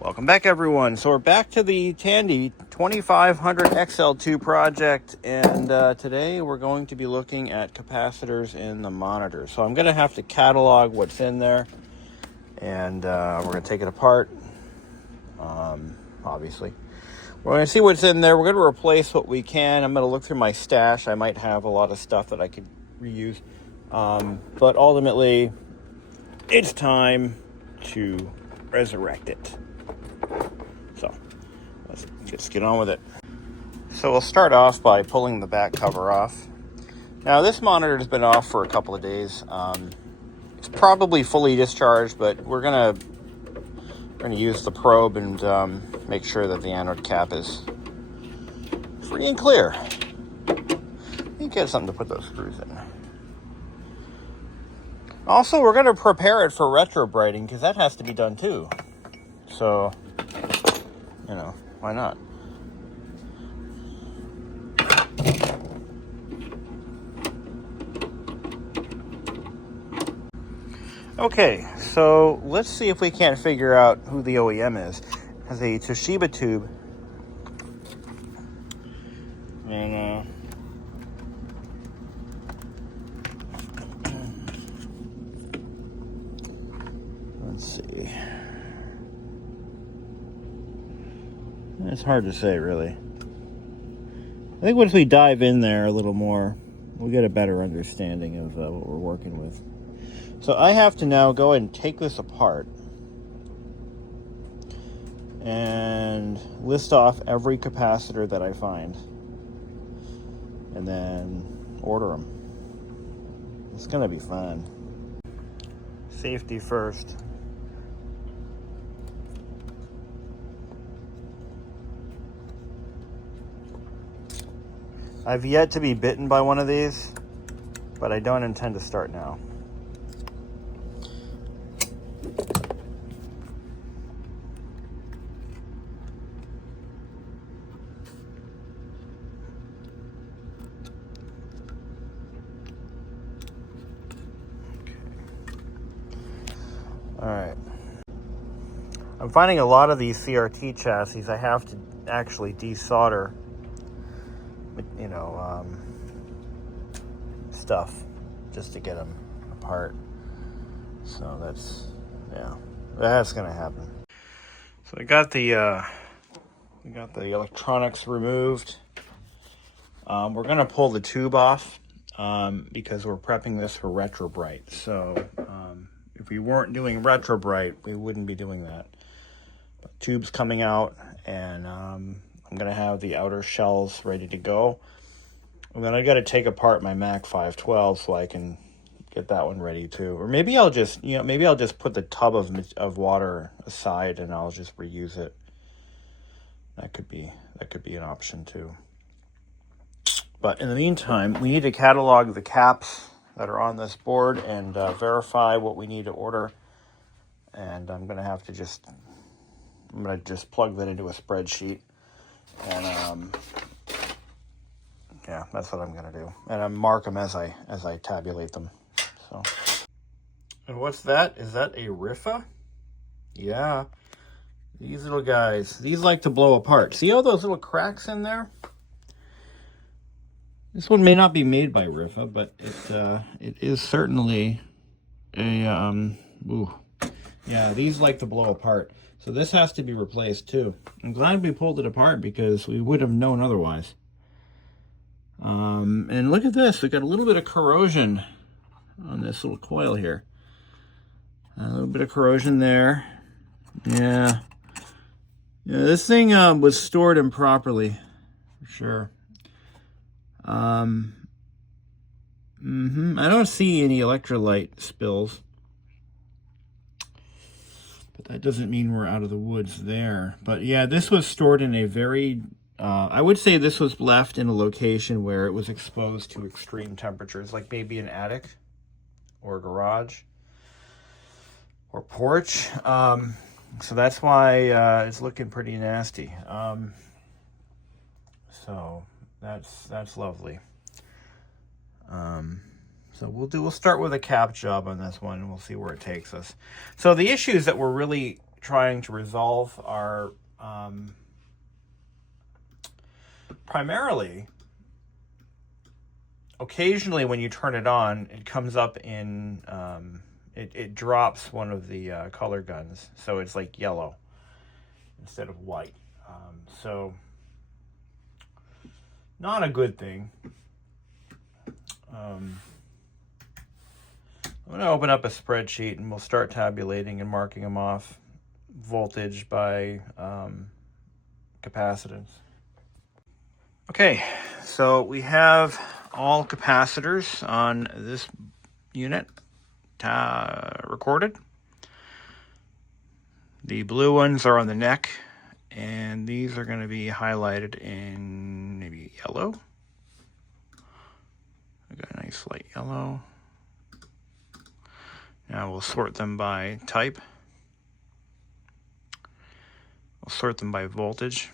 Welcome back, everyone. So we're back to the Tandy 2500 XL2 project, and today we're going to be looking at capacitors in the monitor. So I'm going to have to catalog what's in there, and we're going to take it apart, obviously. We're going to see what's in there. We're going to replace what we can. I'm going to look through my stash. I might have a lot of stuff that I could reuse, but ultimately, it's time to resurrect it. So let's just get on with it. So we'll start off by pulling the back cover off. Now this monitor has been off for a couple of days. It's probably fully discharged, but we're gonna use the probe and make sure that the anode cap is free and clear. You get something to put those screws in. Also, we're gonna prepare it for retrobriting because that has to be done too. So, you know, why not? Okay, so let's see if we can't figure out who the OEM is. It has a Toshiba tube. And, let's see. It's hard to say, really. I think once we dive in there a little more, we'll get a better understanding of what we're working with. So I have to now go ahead and take this apart and list off every capacitor that I find and then order them. It's going to be fun. Safety first. I've yet to be bitten by one of these, but I don't intend to start now. All right. I'm finding a lot of these CRT chassis I have to actually desolder, you know, stuff just to get them apart. So that's gonna happen. So we got the electronics removed. We're gonna pull the tube off because we're prepping this for Retrobrite. So if we weren't doing Retrobrite, we wouldn't be doing that. But tube's coming out, and I'm gonna have the outer shells ready to go. And then I got to take apart my Mac 512 so I can get that one ready too. Or maybe I'll just, put the tub of water aside and I'll just reuse it. That could be an option too. But in the meantime, we need to catalog the caps that are on this board and verify what we need to order. And I'm gonna just plug that into a spreadsheet, and yeah, that's what I'm gonna do. And I mark them as I tabulate them. So, and what's that? Is that a Rifa? Yeah, these little guys. These like to blow apart. See all those little cracks in there? This one may not be made by Rifa, but it is certainly a yeah, these like to blow apart. So this has to be replaced too. I'm glad we pulled it apart because we would have known otherwise. And look at this. We got a little bit of corrosion on this little coil here. A little bit of corrosion there. Yeah. Yeah, this thing was stored improperly, for sure. I don't see any electrolyte spills, but that doesn't mean we're out of the woods there. But yeah, this was stored in a very, I would say this was left in a location where it was exposed to extreme temperatures, like maybe an attic or a garage or porch. So that's why it's looking pretty nasty. So that's lovely. So we'll start with a cap job on this one, and we'll see where it takes us. So the issues that we're really trying to resolve are primarily, occasionally when you turn it on, it comes up in, it drops one of the color guns. So it's like yellow instead of white. So not a good thing. I'm going to open up a spreadsheet and we'll start tabulating and marking them off voltage by capacitance. Okay, so we have all capacitors on this unit recorded. The blue ones are on the neck, and these are going to be highlighted in maybe yellow. I got a nice light yellow. Now we'll sort them by type. We'll sort them by voltage.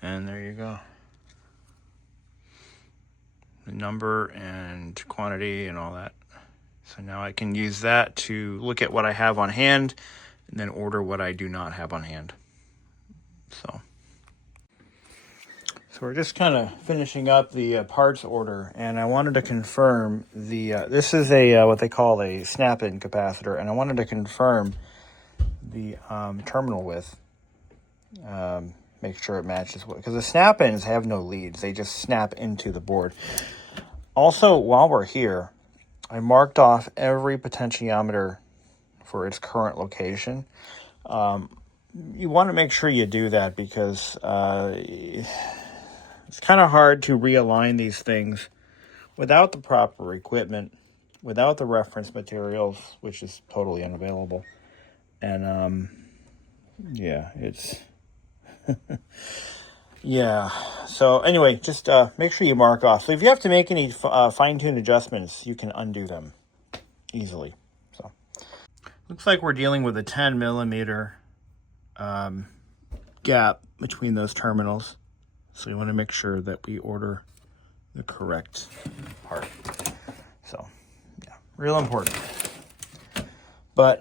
And there you go. The number and quantity and all that. So now I can use that to look at what I have on hand and then order what I do not have on hand. So we're just kind of finishing up the parts order, and I wanted to confirm the, this is a what they call a snap-in capacitor, and I wanted to confirm the terminal width. Make sure it matches, because the snap-ins have no leads. They just snap into the board. Also, while we're here, I marked off every potentiometer for its current location. You want to make sure you do that because it's kind of hard to realign these things without the proper equipment, without the reference materials, which is totally unavailable. And yeah, it's yeah. So anyway, just make sure you mark off. So if you have to make any fine-tuned adjustments, you can undo them easily. So looks like we're dealing with a 10 millimeter gap between those terminals. So you want to make sure that we order the correct part. So yeah, real important. But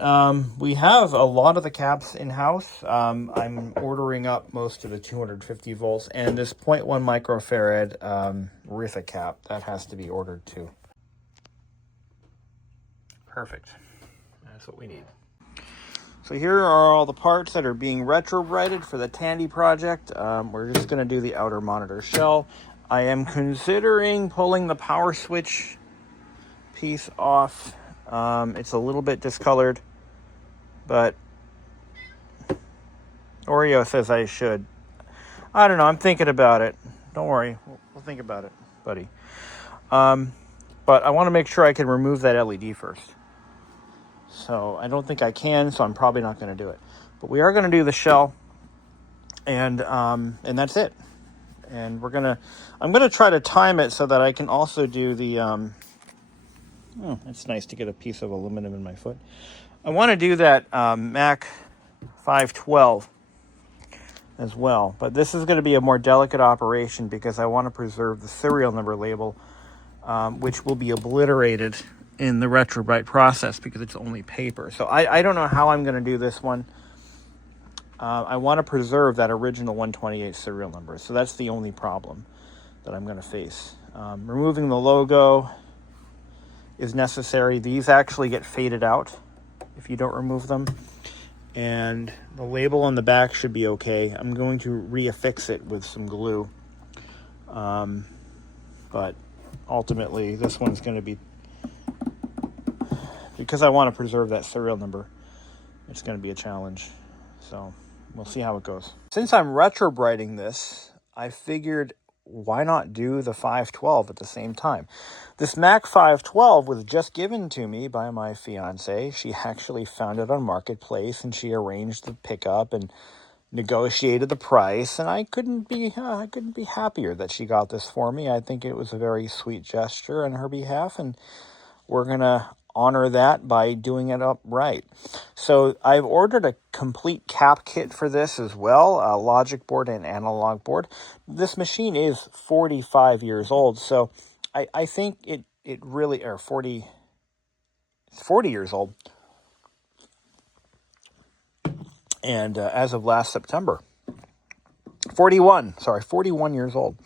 we have a lot of the caps in-house. I'm ordering up most of the 250 volts, and this 0.1 microfarad Ritha cap, that has to be ordered too. Perfect. That's what we need. So here are all the parts that are being retrobrited for the Tandy project. We're just going to do the outer monitor shell. I am considering pulling the power switch piece off. It's a little bit discolored, but Oreo says I should. I don't know. I'm thinking about it. Don't worry. We'll think about it, buddy. But I want to make sure I can remove that LED first. So I don't think I can, so I'm probably not going to do it. But we are going to do the shell, and that's it. And I'm going to try to time it so that I can also do the, oh, it's nice to get a piece of aluminum in my foot. I want to do that Mac 512 as well. But this is going to be a more delicate operation because I want to preserve the serial number label, which will be obliterated in the Retrobrite process because it's only paper. So I don't know how I'm going to do this one. I want to preserve that original 128 serial number. So that's the only problem that I'm going to face. Removing the logo is necessary. These actually get faded out if you don't remove them. And the label on the back should be okay. I'm going to reaffix it with some glue. But ultimately, this one's going to be, because I want to preserve that serial number, it's going to be a challenge. So we'll see how it goes. Since I'm retrobriting this, I figured why not do the 512 at the same time? This Mac 512 was just given to me by my fiance. She actually found it on Marketplace and she arranged the pickup and negotiated the price, and I couldn't be happier that she got this for me. I think it was a very sweet gesture on her behalf, and we're gonna honor that by doing it up right. So I've ordered a complete cap kit for this as well, a logic board and analog board. This machine is 45 years old, so I think it it really, or 40, it's 40 years old. And as of last September, 41 years old.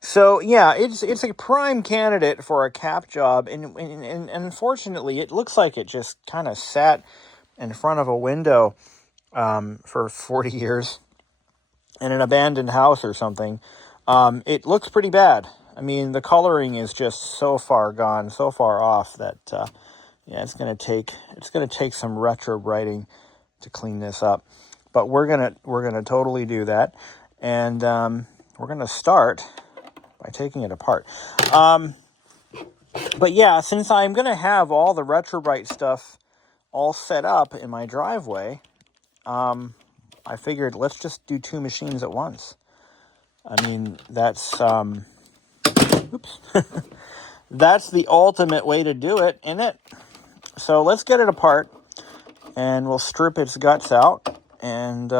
So yeah, it's a prime candidate for a cap job, and unfortunately, it looks like it just kind of sat in front of a window for 40 years in an abandoned house or something. It looks pretty bad. I mean, the coloring is just so far gone, so far off that yeah, it's gonna take some retrobriting to clean this up. But we're gonna totally do that, and we're gonna start by taking it apart. But yeah, since I'm going to have all the Retrobrite stuff all set up in my driveway, I figured let's just do 2 machines at once. I mean, that's, oops, that's the ultimate way to do it, isn't it? So let's get it apart, and we'll strip its guts out. And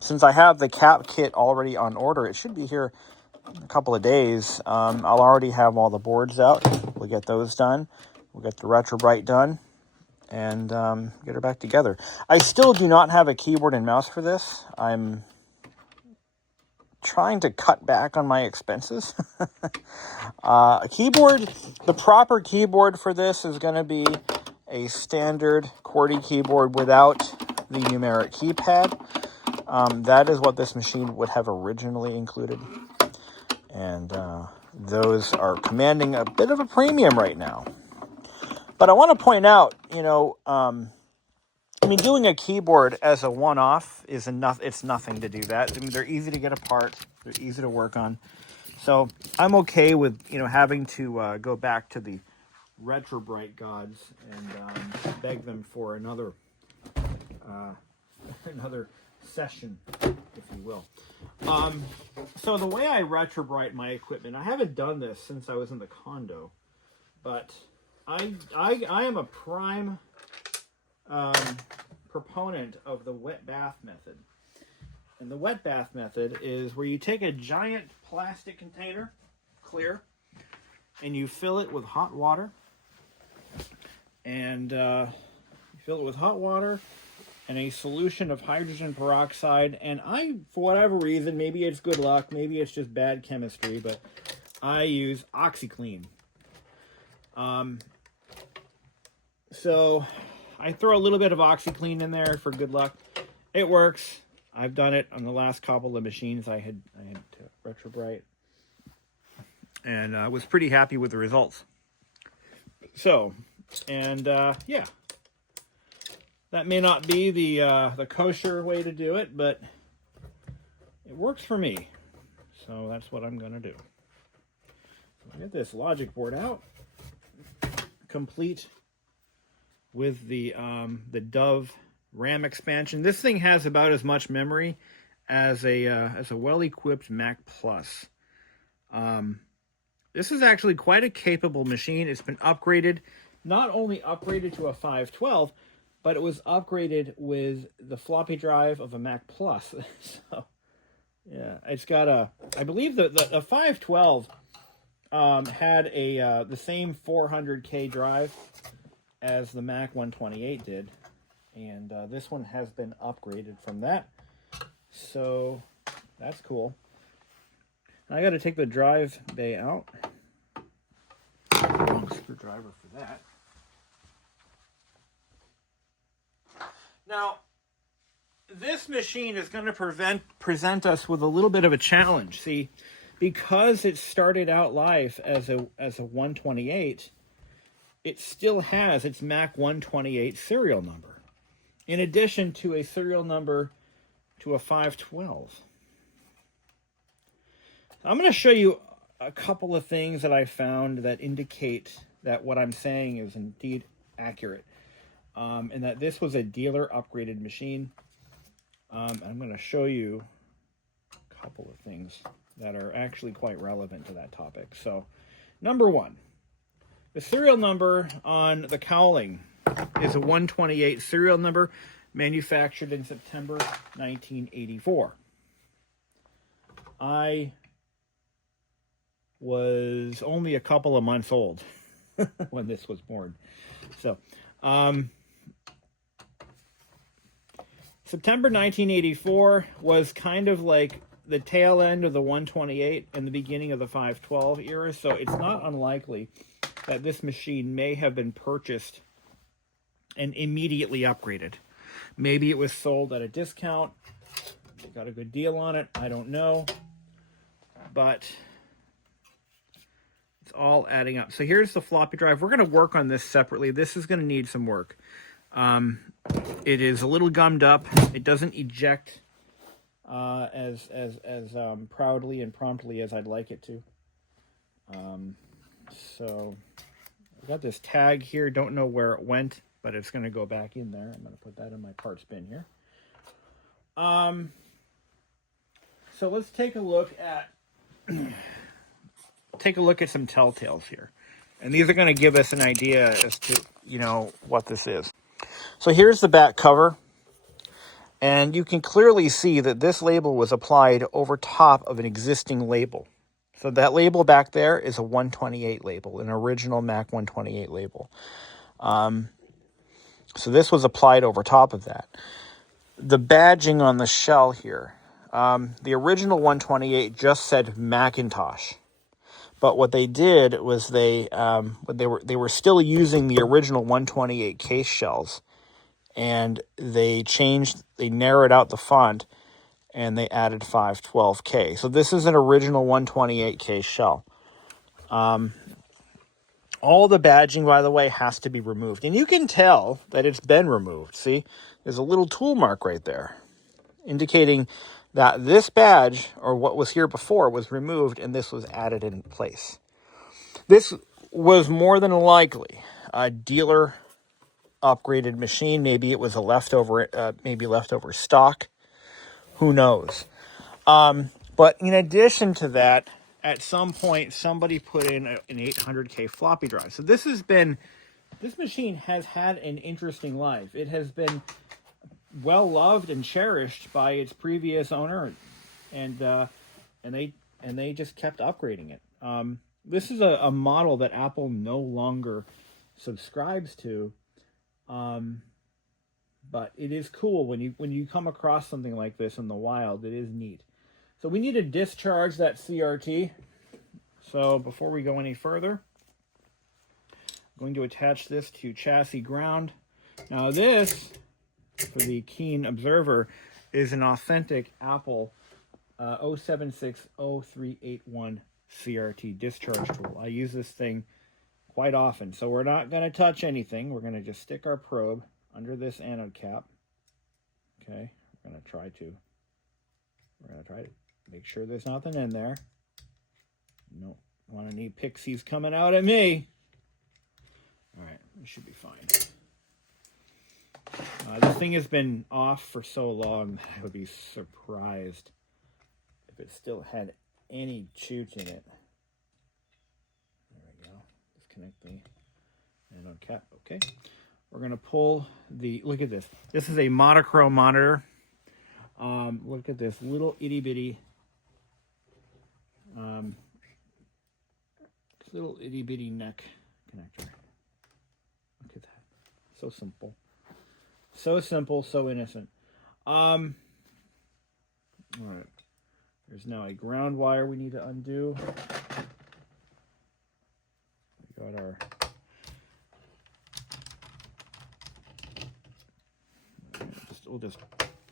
since I have the cap kit already on order, it should be here a couple of days. I'll already have all the boards out. We'll get those done. We'll get the Retrobrite done, and get her back together. I still do not have a keyboard and mouse for this. I'm trying to cut back on my expenses. A keyboard, the proper keyboard for this is going to be a standard QWERTY keyboard without the numeric keypad. That is what this machine would have originally included. And those are commanding a bit of a premium right now. But I want to point out, you know, I mean, doing a keyboard as a one-off is enough. It's nothing to do that. I mean, they're easy to get apart. They're easy to work on. So I'm okay with, you know, having to go back to the Retrobrite gods and beg them for another session, if you will. So the way I Retrobrite my equipment, I haven't done this since I was in the condo, but I am a prime proponent of the wet bath method. And the wet bath method is where you take a giant plastic container, clear, and you fill it with hot water. And you fill it with hot water and a solution of hydrogen peroxide. And I, for whatever reason, maybe it's good luck, maybe it's just bad chemistry, but I use OxyClean. So I throw a little bit of OxyClean in there for good luck. It works. I've done it on the last couple of machines I had Retrobrite, and I was pretty happy with the results. So, and yeah, that may not be the kosher way to do it, but it works for me. So that's what I'm gonna do. So I get this logic board out, complete with the Dove RAM expansion. This thing has about as much memory as a well-equipped Mac Plus. This is actually quite a capable machine. It's been upgraded, not only upgraded to a 512, but it was upgraded with the floppy drive of a Mac Plus. So, yeah, it's got a, I believe the 512 had the same 400K drive as the Mac 128 did. And this one has been upgraded from that. So that's cool. I got to take the drive bay out. Long screwdriver for that. Now, this machine is going to present us with a little bit of a challenge. See, because it started out life as a 128, it still has its Mac 128 serial number, in addition to a serial number to a 512. I'm going to show you a couple of things that I found that indicate that what I'm saying is indeed accurate, and that this was a dealer upgraded machine. I'm going to show you a couple of things that are actually quite relevant to that topic. So, number one, the serial number on the cowling is a 128 serial number, manufactured in September 1984. I was only a couple of months old when this was born. So, September 1984 was kind of like the tail end of the 128 and the beginning of the 512 era, so it's not unlikely that this machine may have been purchased and immediately upgraded. Maybe it was sold at a discount, got a good deal on it, I don't know, but it's all adding up. So here's the floppy drive. We're going to work on this separately. This is going to need some work. It is a little gummed up. It doesn't eject as proudly and promptly as I'd like it to. So I've got this tag here. Don't know where it went, but it's going to go back in there. I'm going to put that in my parts bin here. So let's take a look at some telltales here, and these are going to give us an idea as to what this is. So here's the back cover, and you can clearly see that this label was applied over top of an existing label. So that label back there is a 128 label, an original Mac 128 label. So this was applied over top of that. The badging on the shell here, the original 128 just said Macintosh. But what they did was they were still using the original 128 case shells, and they narrowed out the font, and they added 512K. So this is an original 128 case shell. All the badging, by the way, has to be removed, and you can tell that it's been removed. See, there's a little tool mark right there, indicating that this badge, or what was here before, was removed and this was added in place. This was more than likely a dealer upgraded machine. Maybe it was a leftover stock. Who knows? But in addition to that, at some point, somebody put in an 800K floppy drive. So this machine has had an interesting life. It has been well loved and cherished by its previous owner, and they just kept upgrading it. This is a model that Apple no longer subscribes to, but it is cool when you come across something like this in the wild. It is neat. So we need to discharge that CRT. So before we go any further, I'm going to attach this to chassis ground. Now this, for the keen observer, is an authentic Apple 0760381 CRT discharge tool. I use this thing quite often. So we're not going to touch anything. We're going to just stick our probe under this anode cap. Okay, we're going to try to make sure there's nothing in there. No, want any pixies coming out at me. All right, we should be fine. This thing has been off for so long that I would be surprised if it still had any chute in it. There we go. Disconnect the anode cap. Okay. We're going to pull look at this. This is a monochrome monitor. Look at this little itty bitty neck connector. Look at that. So simple. So simple, so innocent. All right. There's now a ground wire we need to undo. We got our we'll just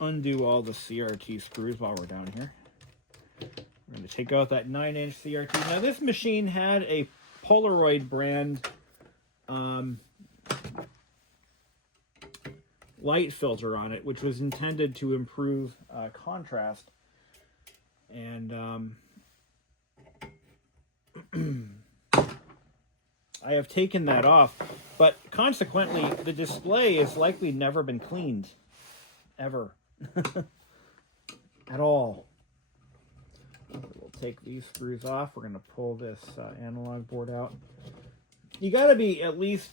undo all the CRT screws while we're down here. We're going to take out that 9-inch CRT. Now this machine had a Polaroid brand light filter on it, which was intended to improve contrast. And I have taken that off, but consequently the display has likely never been cleaned ever at all. We'll take these screws off. We're going to pull this analog board out. You got to be at least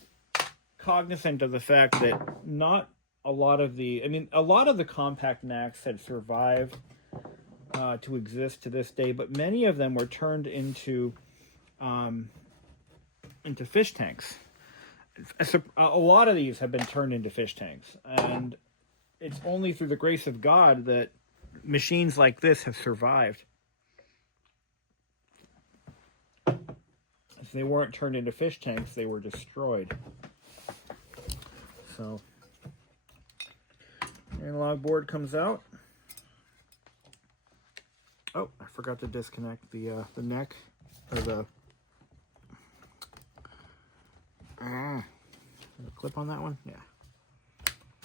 cognizant of the fact that not a lot of a lot of the compact Macs had survived to exist to this day, but many of them were turned into into fish tanks. A lot of these have been turned into fish tanks, and it's only through the grace of God that machines like this have survived. If they weren't turned into fish tanks, they were destroyed. So, analog board comes out. Oh, I forgot to disconnect the neck or the clip on that one. Yeah,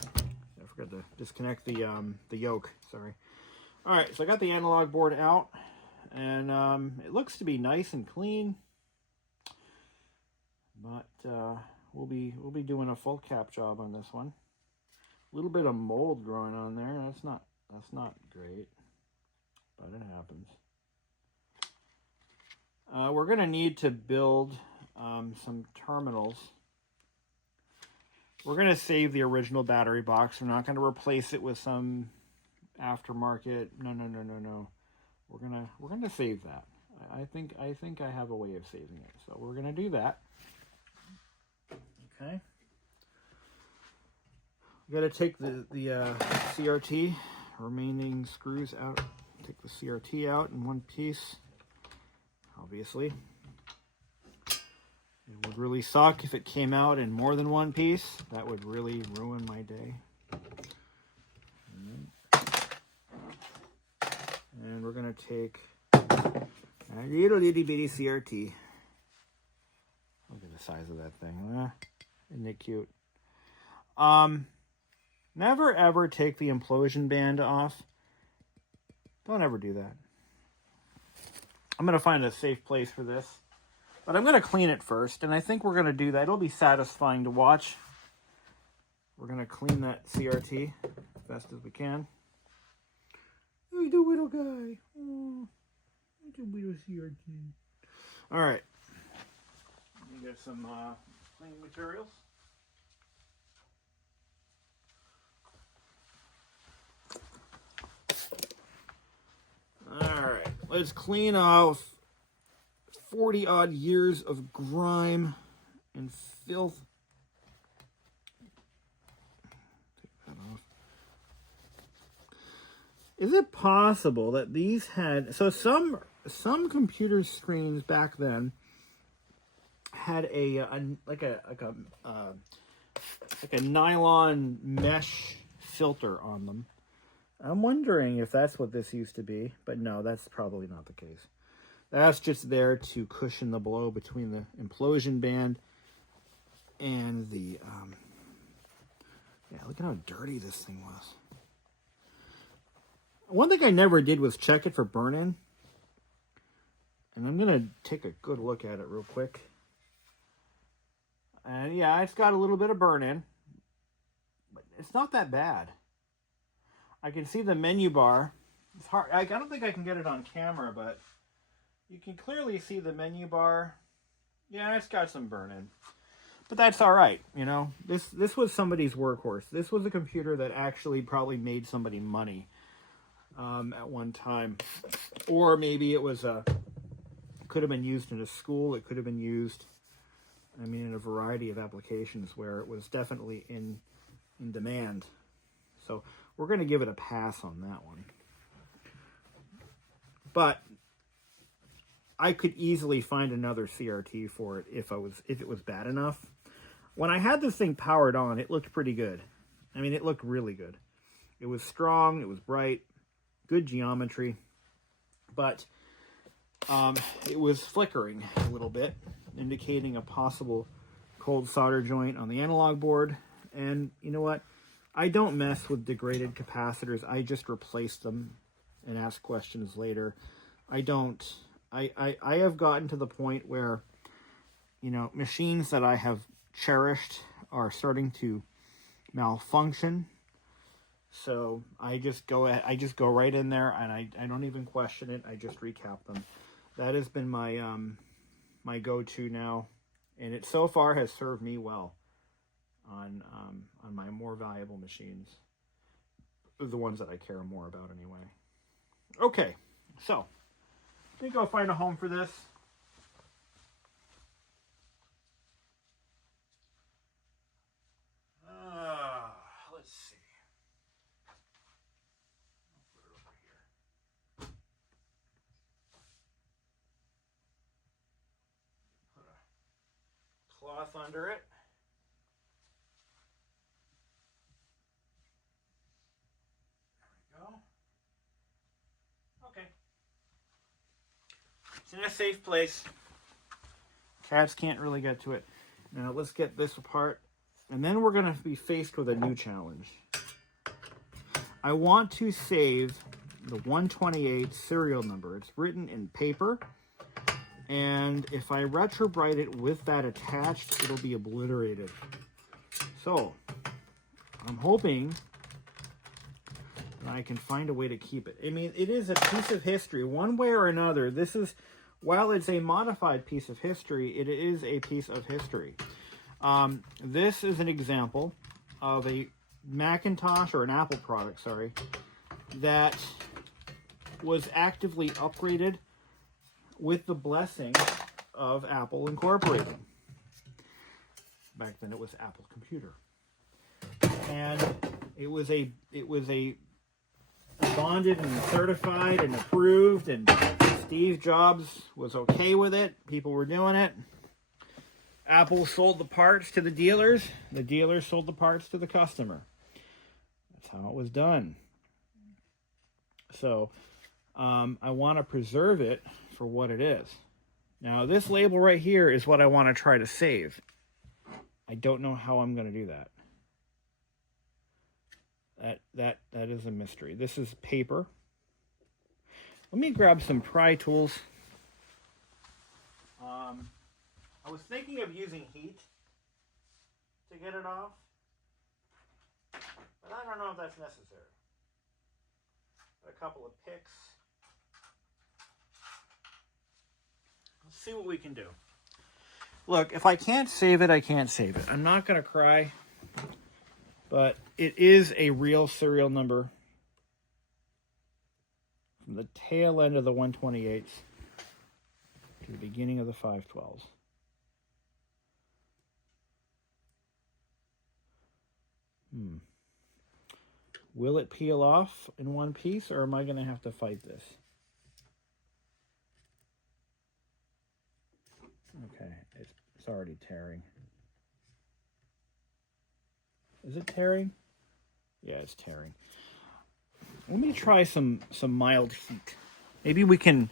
I forgot to disconnect the yoke. Sorry. All right, so I got the analog board out, and it looks to be nice and clean. But we'll be doing a full cap job on this one. A little bit of mold growing on there. That's not great, but it happens. We're gonna need to build some terminals. We're gonna save the original battery box. We're not gonna replace it with some aftermarket. No. We're gonna save that. I think I have a way of saving it. So we're gonna do that. Okay. We got to take the CRT remaining screws out. Take the CRT out in one piece. Obviously, it would really suck if it came out in more than one piece. That would really ruin my day. And we're gonna take a little itty bitty CRT. Look at the size of that thing. Isn't it cute? Never ever take the implosion band off. Don't ever do that. I'm going to find a safe place for this. But I'm going to clean it first, and I think we're going to do that. It'll be satisfying to watch. We're going to clean that CRT as best as we can. Oh, the little guy. Oh, the little CRT. All right. Let me get some cleaning materials. All right, let's clean off 40 odd years of grime and filth. Take that off. Is it possible that these had, so some computer screens back then had a nylon mesh filter on them. I'm wondering if that's what this used to be, but no, that's probably not the case. That's just there to cushion the blow between the implosion band and the, yeah, look at how dirty this thing was. One thing I never did was check it for burn-in. And I'm going to take a good look at it real quick. And yeah, it's got a little bit of burn-in, but it's not that bad. I can see the menu bar. It's hard. I don't think I can get it on camera, but you can clearly see the menu bar. Yeah, it's got some burn-in, but that's all right. You know, this was somebody's workhorse. This was a computer that actually probably made somebody money at one time, or maybe it was could have been used in a school. It could have been used, I mean, in a variety of applications where it was definitely in demand. So we're going to give it a pass on that one. But I could easily find another CRT for it if it was bad enough. When I had this thing powered on, it looked pretty good. I mean, it looked really good. It was strong, it was bright, good geometry, but it was flickering a little bit, indicating a possible cold solder joint on the analog board. And you know what? I don't mess with degraded capacitors. I just replace them and ask questions later. I have gotten to the point where, you know, machines that I have cherished are starting to malfunction. So I just go right in there and I don't even question it. I just recap them. That has been my my go-to now, and it so far has served me well on my more valuable machines, the ones that I care more about anyway. Okay, so let me go find a home for this. cloth under it. There we go. Okay. It's in a safe place. Cats can't really get to it. Now let's get this apart. And then we're going to be faced with a new challenge. I want to save the 128 serial number. It's written in paper. And if I Retrobrite it with that attached, it'll be obliterated. So, I'm hoping that I can find a way to keep it. I mean, it is a piece of history. One way or another, this is, while it's a modified piece of history, it is a piece of history. This is an example of a Macintosh, or an Apple product, sorry, that was actively upgraded with the blessing of Apple Incorporated. Back then it was Apple Computer. And it was a bonded and certified and approved, and Steve Jobs was okay with it. People were doing it. Apple sold the parts to the dealers sold the parts to the customer. That's how it was done. So I want to preserve it for what it is. Now this label right here is what I want to try to save. I don't know how I'm going to do that. That is a mystery. This is paper. Let me grab some pry tools. I was thinking of using heat to get it off, but I don't know if that's necessary. A couple of picks. Let's see what we can do. Look, if I can't save it, I can't save it. I'm not going to cry, but it is a real serial number from the tail end of the 128s to the beginning of the 512s. Will it peel off in one piece, or am I going to have to fight this? Okay, it's already tearing. Is it tearing? Yeah, it's tearing. Let me try some mild heat. Maybe we can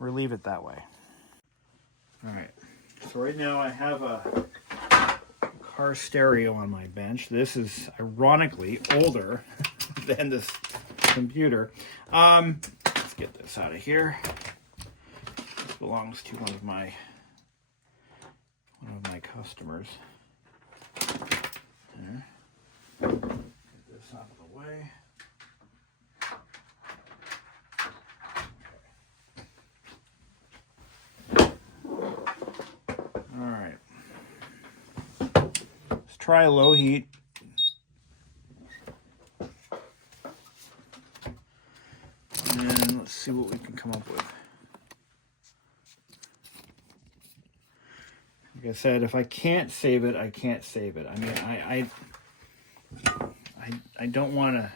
relieve it that way. All right, so right now I have a car stereo on my bench. This is ironically older than this computer. Let's get this out of here. This belongs to one of my customers. There. Get this out of the way. All right. Let's try low heat. And let's see what we can come up with. Like I said, if I can't save it, I can't save it. I mean, I don't want to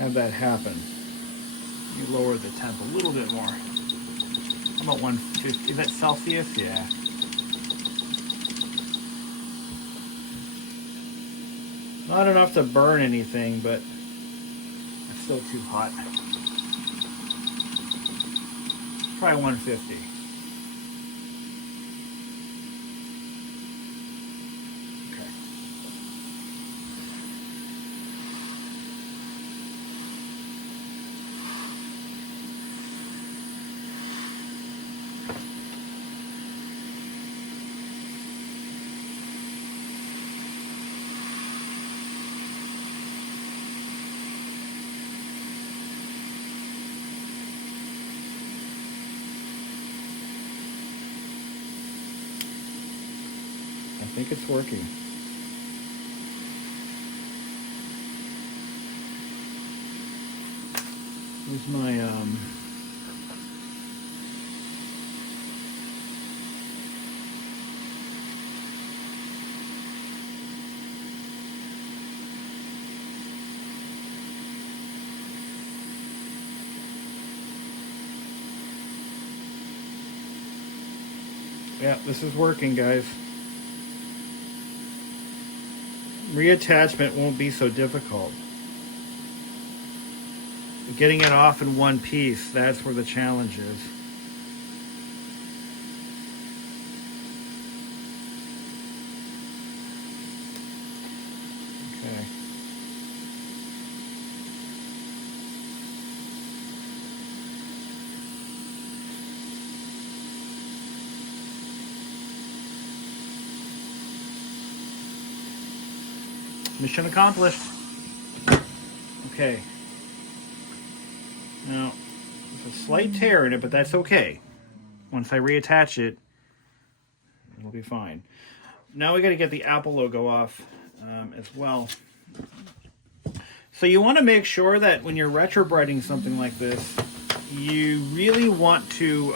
have that happen. Let me lower the temp a little bit more. How about 150? Is that Celsius? Yeah. Not enough to burn anything, but it's still too hot. Try 150. I think it's working. Here's my yeah, this is working, guys. reattachment won't be so difficult. Getting it off in one piece, that's where the challenge is. Okay. Mission accomplished. Okay. Now, there's a slight tear in it, but that's okay. Once I reattach it, it'll be fine. Now we got to get the Apple logo off as well. So you want to make sure that when you're retrobriting something like this, you really want to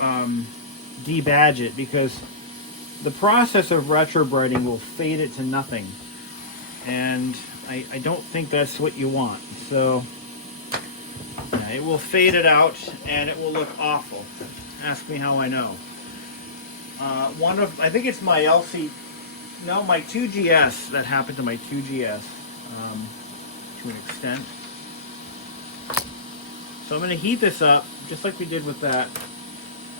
debadge it, because the process of retrobriting will fade it to nothing. And I don't think that's what you want. So yeah, it will fade it out and it will look awful. Ask me how I know. I think it's my my 2GS, that happened to my 2GS to an extent. So I'm going to heat this up just like we did with that.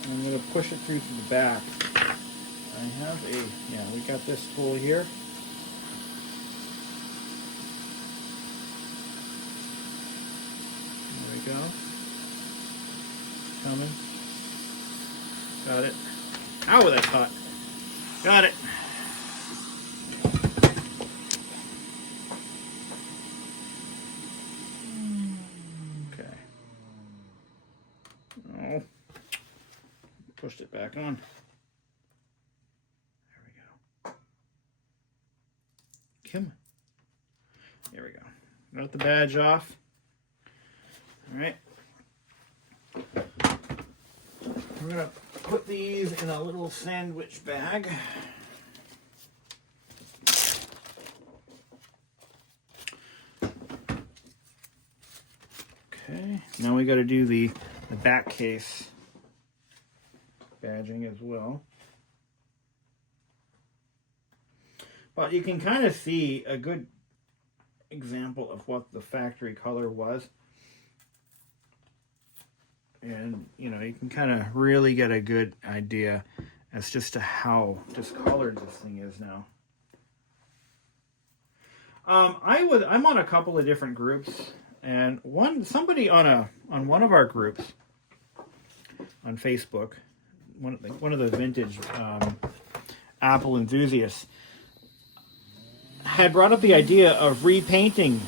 And I'm going to push it through to the back. I have we got this tool here. Go. Coming. Got it. Ow, that's hot. Got it. Okay. Oh. Pushed it back on. There we go. Come on. There we go. Got the badge off. All right, we're going to put these in a little sandwich bag. Okay, now we got to do the back case badging as well. But you can kind of see a good example of what the factory color was. And, you know, you can kind of really get a good idea as just to how discolored this thing is now. I'm on a couple of different groups, and somebody on one of our groups on Facebook, one of the vintage Apple enthusiasts, had brought up the idea of repainting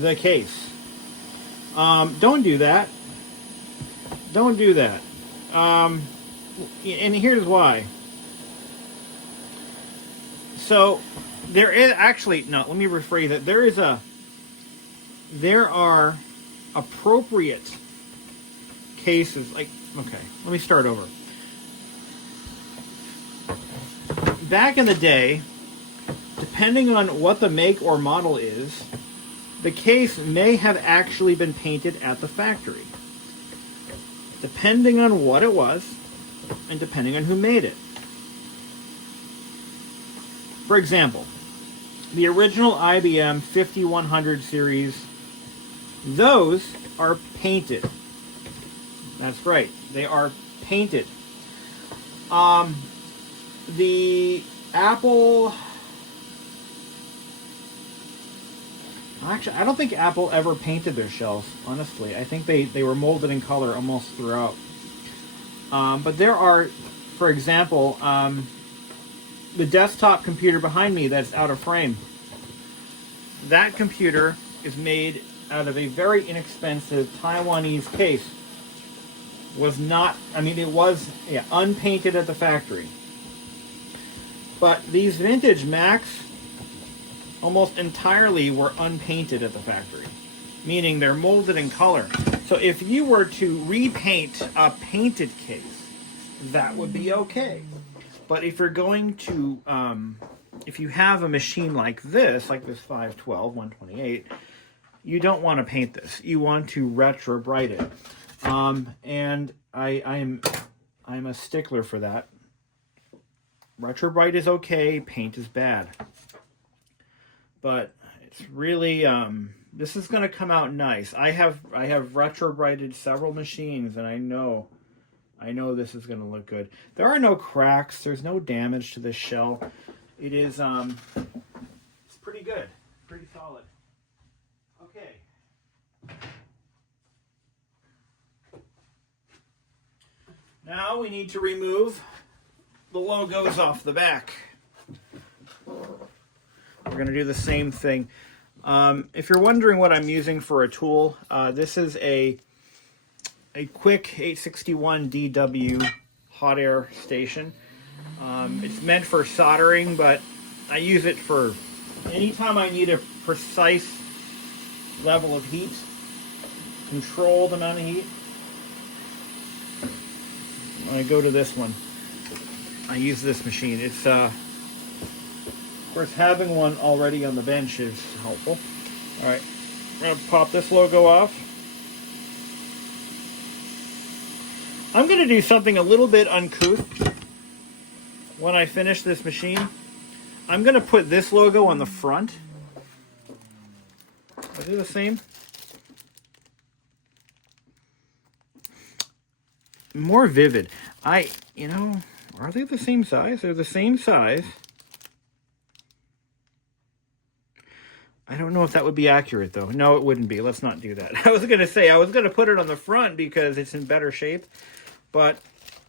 the case. Don't do that. Don't do that. And here's why. So there is actually, no, let me rephrase it. There are appropriate cases, like, okay, let me start over. Back in the day, depending on what the make or model is, the case may have actually been painted at the factory, depending on what it was and depending on who made it. For example, the original IBM 5100 series, those are painted. That's right, they are painted. The Apple... Actually, I don't think Apple ever painted their shells, honestly. I think they were molded in color almost throughout. But there are, for example, the desktop computer behind me that's out of frame. That computer is made out of a very inexpensive Taiwanese case. Was not, I mean, it was unpainted at the factory. But these vintage Macs almost entirely were unpainted at the factory, meaning they're molded in color. So if you were to repaint a painted case, that would be okay. But if you're going to, if you have a machine like this 512, 128, you don't want to paint this. You want to Retrobrite it. And I'm a stickler for that. Retrobrite is okay, paint is bad. But It's really, this is going to come out nice. I have retrobrited several machines, and I know this is going to look good. There are no cracks. There's no damage to this shell. It is, it's pretty good, pretty solid. Okay. Now we need to remove the logos off the back. We're going to do the same thing. If you're wondering what I'm using for a tool, this is a quick 861 DW hot air station. It's meant for soldering, but I use it for anytime I need a precise level of heat, controlled amount of heat. When I go to this one, I use this machine. It's of course, having one already on the bench is helpful. All right, I'm gonna pop this logo off. I'm gonna do something a little bit uncouth when I finish this machine. I'm gonna put this logo on the front. Are they the same? More vivid. You know, are they the same size? They're the same size. I don't know if that would be accurate, though. No, it wouldn't be. Let's not do that. I was going to say, I was going to put it on the front because it's in better shape. But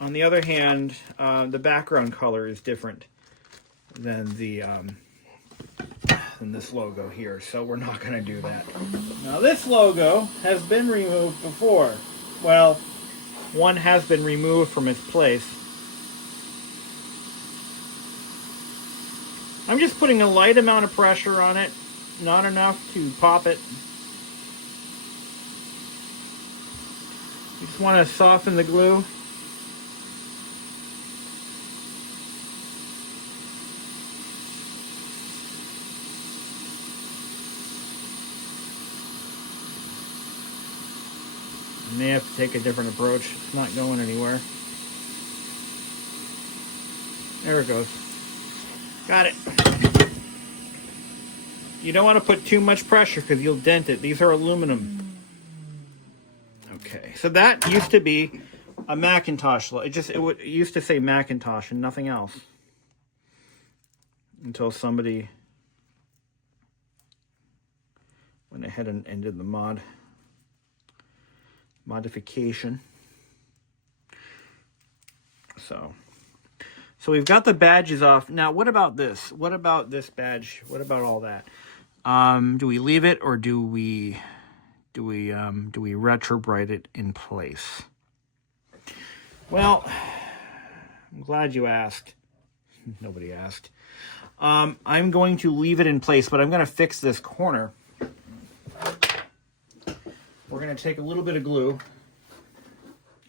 on the other hand, the background color is different than this logo here. So we're not going to do that. Now, this logo has been removed before. Well, one has been removed from its place. I'm just putting a light amount of pressure on it. Not enough to pop it. You just want to soften the glue. You may have to take a different approach. It's not going anywhere. There it goes. Got it. You don't want to put too much pressure because you'll dent it. These are aluminum. Okay, so that used to be a Macintosh. It used to say Macintosh and nothing else. Until somebody went ahead and ended the modification. So we've got the badges off. Now, what about this? What about this badge? What about all that? Do we leave it or do we retrobrite it in place? Well, I'm glad you asked. Nobody asked. I'm going to leave it in place, but I'm going to fix this corner. We're going to take a little bit of glue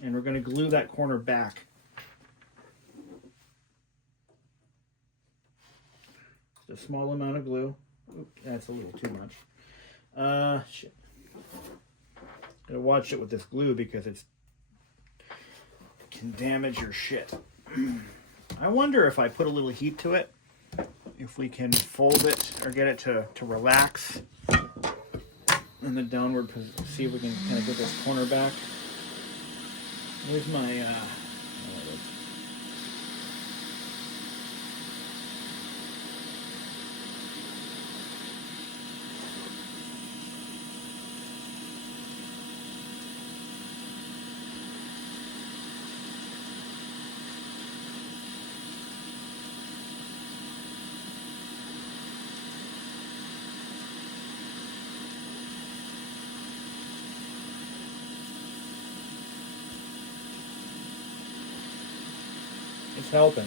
and we're going to glue that corner back. Just a small amount of glue. Oops, that's a little too much. Shit. Gotta watch it with this glue because it can damage your shit. I wonder if I put a little heat to it, if we can fold it or get it to relax in the downward position. See if we can kind of get this corner back. Where's my it's helping.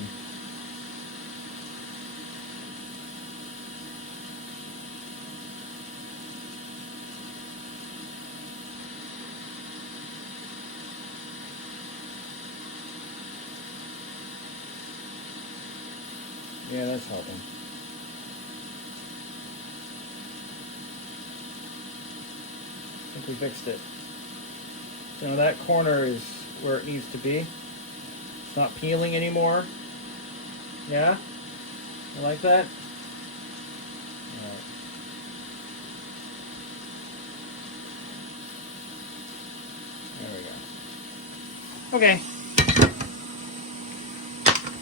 Yeah, that's helping. I think we fixed it. So that corner is where it needs to be. It's not peeling anymore. Yeah? You like that? All right. There we go. Okay.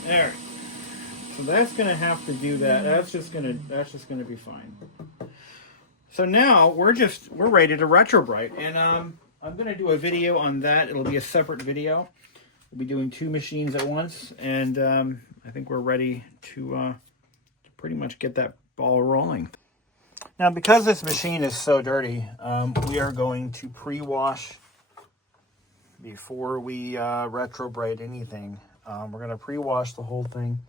There. So that's going to have to do that. That's just going to be fine. So now we're ready to Retrobrite, and I'm going to do a video on that. It'll be a separate video. We'll be doing 2 machines at once, and I think we're ready to pretty much get that ball rolling. Now, because this machine is so dirty, we are going to pre-wash before we Retrobrite anything. We're going to pre-wash the whole thing.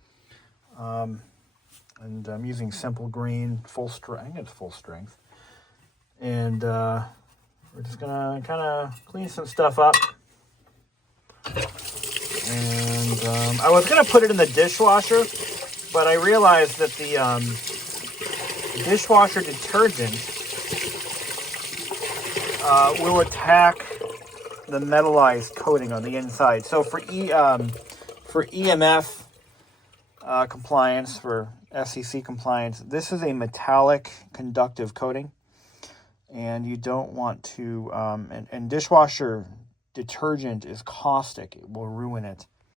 And I'm using simple green, full strength. I think it's full strength. And we're just gonna kind of clean some stuff up. And I was gonna put it in the dishwasher, but I realized that the dishwasher detergent will attack the metallized coating on the inside. So for EMF compliance, for FCC compliance, this is a metallic conductive coating, and you don't want to, and dishwasher detergent is caustic. It will ruin it.